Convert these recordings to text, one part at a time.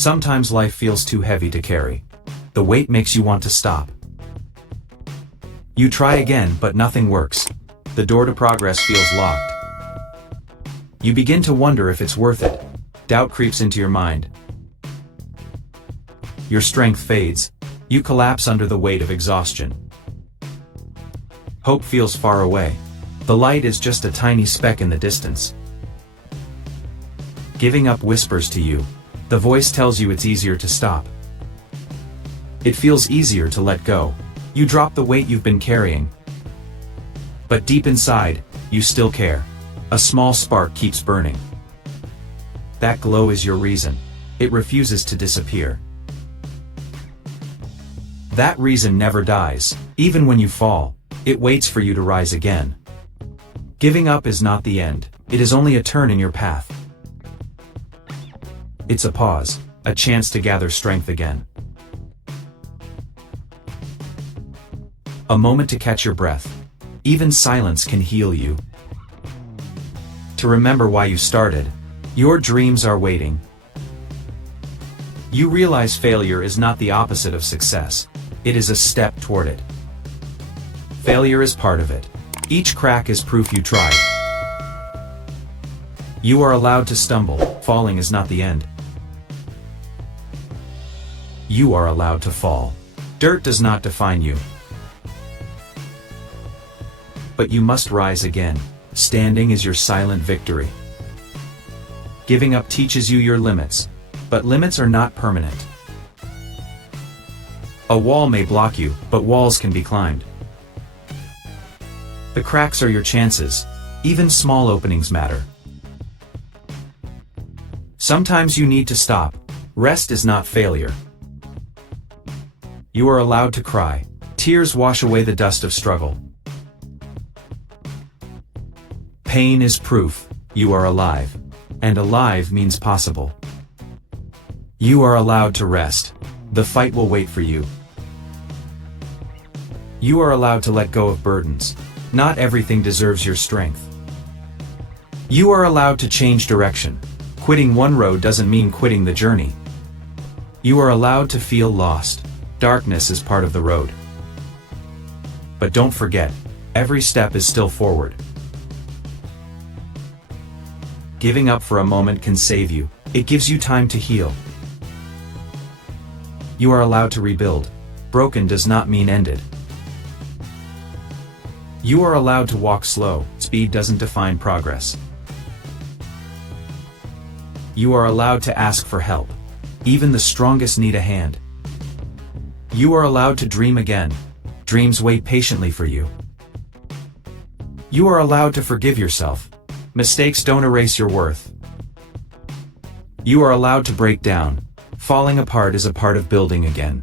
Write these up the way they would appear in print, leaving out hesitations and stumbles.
Sometimes life feels too heavy to carry. The weight makes you want to stop. You try again, but nothing works. The door to progress feels locked. You begin to wonder if it's worth it. Doubt creeps into your mind. Your strength fades. You collapse under the weight of exhaustion. Hope feels far away. The light is just a tiny speck in the distance. Giving up whispers to you. The voice tells you it's easier to stop. It feels easier to let go. You drop the weight you've been carrying. But deep inside, you still care. A small spark keeps burning. That glow is your reason. It refuses to disappear. That reason never dies. Even when you fall, it waits for you to rise again. Giving up is not the end. It is only a turn in your path. It's a pause, a chance to gather strength again. A moment to catch your breath. Even silence can heal you. To remember why you started. Your dreams are waiting. You realize failure is not the opposite of success. It is a step toward it. Failure is part of it. Each crack is proof you tried. You are allowed to stumble. Falling is not the end. You are allowed to fall. Dirt does not define you. But you must rise again. Standing is your silent victory. Giving up teaches you your limits. But limits are not permanent. A wall may block you, but walls can be climbed. The cracks are your chances. Even small openings matter. Sometimes you need to stop. Rest is not failure. You are allowed to cry. Tears wash away the dust of struggle. Pain is proof you are alive. And alive means possible. You are allowed to rest. The fight will wait for you. You are allowed to let go of burdens. Not everything deserves your strength. You are allowed to change direction. Quitting one road doesn't mean quitting the journey. You are allowed to feel lost. Darkness is part of the road. But don't forget, every step is still forward. Giving up for a moment can save you. It gives you time to heal. You are allowed to rebuild. Broken does not mean ended. You are allowed to walk slow. Speed doesn't define progress. You are allowed to ask for help. Even the strongest need a hand. You are allowed to dream again. Dreams wait patiently for you. You are allowed to forgive yourself. Mistakes don't erase your worth. You are allowed to break down. Falling apart is a part of building again.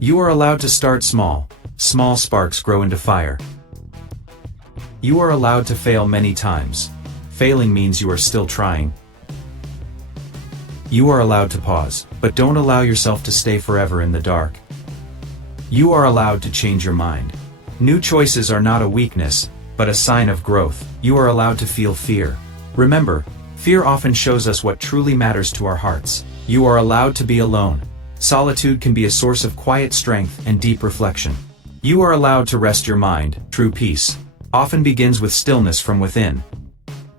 You are allowed to start small. Small sparks grow into fire. You are allowed to fail many times. Failing means you are still trying. You are allowed to pause, but don't allow yourself to stay forever in the dark. You are allowed to change your mind. New choices are not a weakness, but a sign of growth. You are allowed to feel fear. Remember, fear often shows us what truly matters to our hearts. You are allowed to be alone. Solitude can be a source of quiet strength and deep reflection. You are allowed to rest your mind. True peace often begins with stillness from within.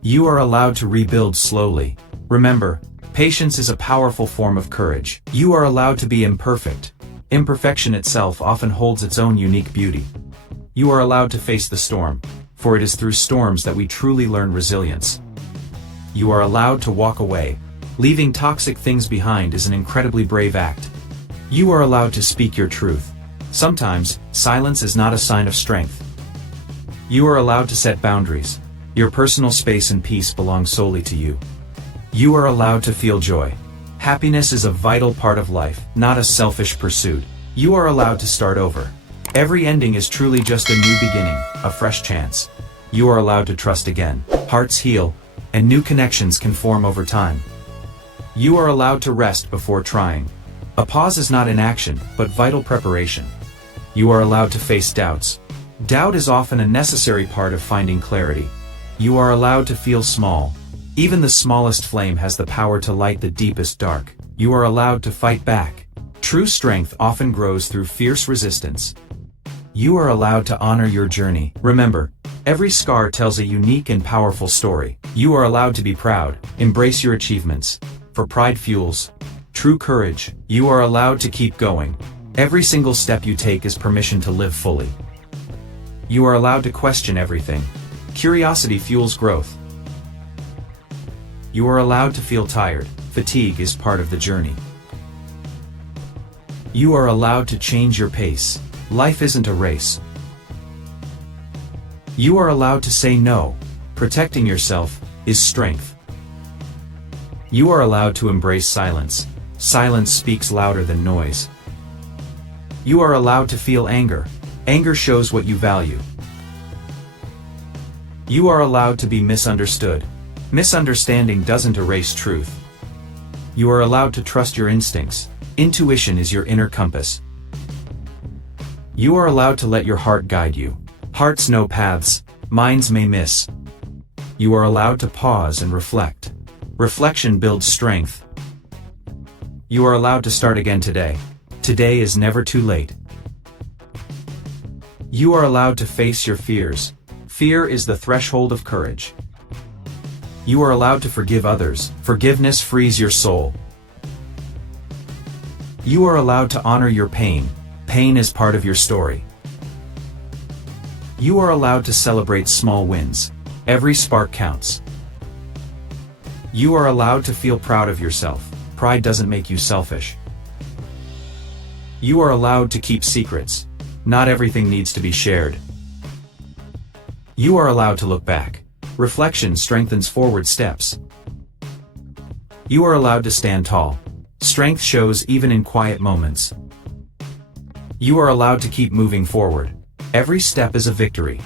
You are allowed to rebuild slowly. Remember, patience is a powerful form of courage. You are allowed to be imperfect. Imperfection itself often holds its own unique beauty. You are allowed to face the storm, for it is through storms that we truly learn resilience. You are allowed to walk away. Leaving toxic things behind is an incredibly brave act. You are allowed to speak your truth. Sometimes, silence is not a sign of strength. You are allowed to set boundaries. Your personal space and peace belong solely to you. You are allowed to feel joy. Happiness is a vital part of life, not a selfish pursuit. You are allowed to start over. Every ending is truly just a new beginning, a fresh chance. You are allowed to trust again. Hearts heal, and new connections can form over time. You are allowed to rest before trying. A pause is not inaction, but vital preparation. You are allowed to face doubts. Doubt is often a necessary part of finding clarity. You are allowed to feel small. Even the smallest flame has the power to light the deepest dark. You are allowed to fight back. True strength often grows through fierce resistance. You are allowed to honor your journey. Remember, every scar tells a unique and powerful story. You are allowed to be proud. Embrace your achievements. For pride fuels true courage. You are allowed to keep going. Every single step you take is permission to live fully. You are allowed to question everything. Curiosity fuels growth. You are allowed to feel tired. Fatigue is part of the journey. You are allowed to change your pace. Life isn't a race. You are allowed to say no. Protecting yourself is strength. You are allowed to embrace silence. Silence speaks louder than noise. You are allowed to feel anger. Anger shows what you value. You are allowed to be misunderstood. Misunderstanding doesn't erase truth. You are allowed to trust your instincts. Intuition is your inner compass. You are allowed to let your heart guide you. Hearts know paths, minds may miss. You are allowed to pause and reflect. Reflection builds strength. You are allowed to start again today. Today is never too late. You are allowed to face your fears. Fear is the threshold of courage. You are allowed to forgive others. Forgiveness frees your soul. You are allowed to honor your pain. Pain is part of your story. You are allowed to celebrate small wins. Every spark counts. You are allowed to feel proud of yourself. Pride doesn't make you selfish. You are allowed to keep secrets. Not everything needs to be shared. You are allowed to look back. Reflection strengthens forward steps. You are allowed to stand tall. Strength shows even in quiet moments. You are allowed to keep moving forward. Every step is a victory.